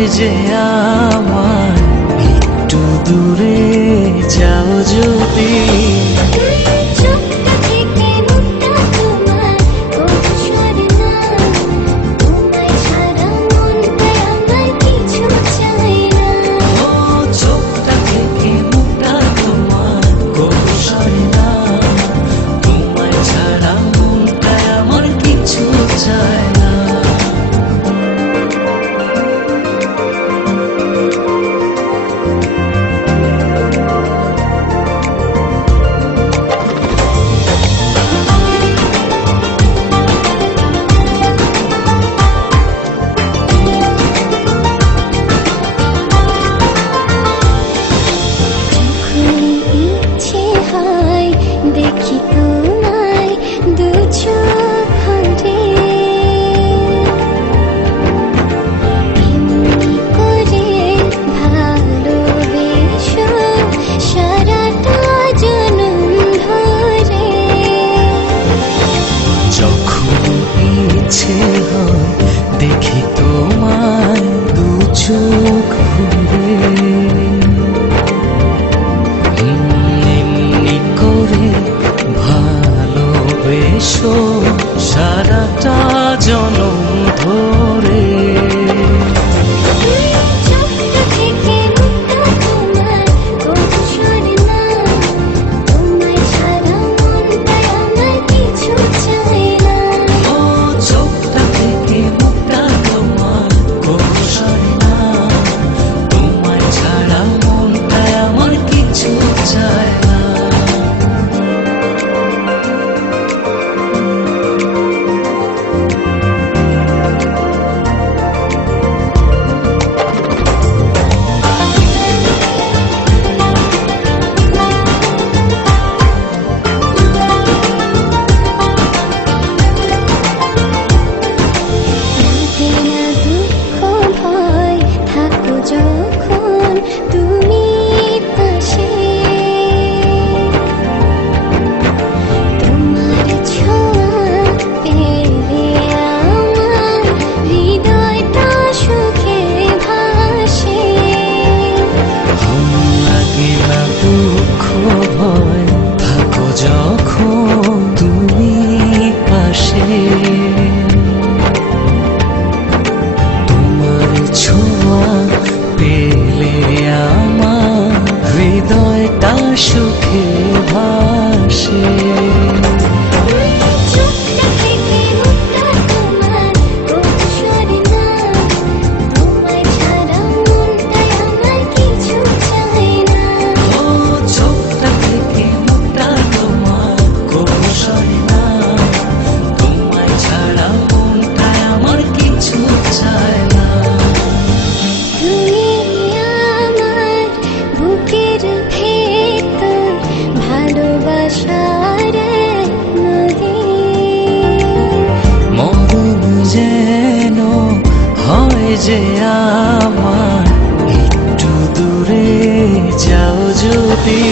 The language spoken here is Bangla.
হয় যে আমার একটু দূরে যাও যদি। দেখি তোমায় দু চোখ ভরে, এমনি করে ভালোবেসো সারাটা জনম ধরে। যখন ইচ্ছে হয় দেখি তোমায় দু চোখ ভরে, ভালোবেসো সারাটা জনম ধরে। যখন তুমি পাশে, তোমার ছোঁয়া পেলে আমার হৃদয়টা সুখে ভাসে। লাগে না দুঃখ ভয় থাকো যখন তুমি পাশে, তোমার ছোঁয়া পেলে আমার হৃদয়টা সুখে ভাসে। মরণ যেন হয় যে আমার একটু দূরে যাও যদি।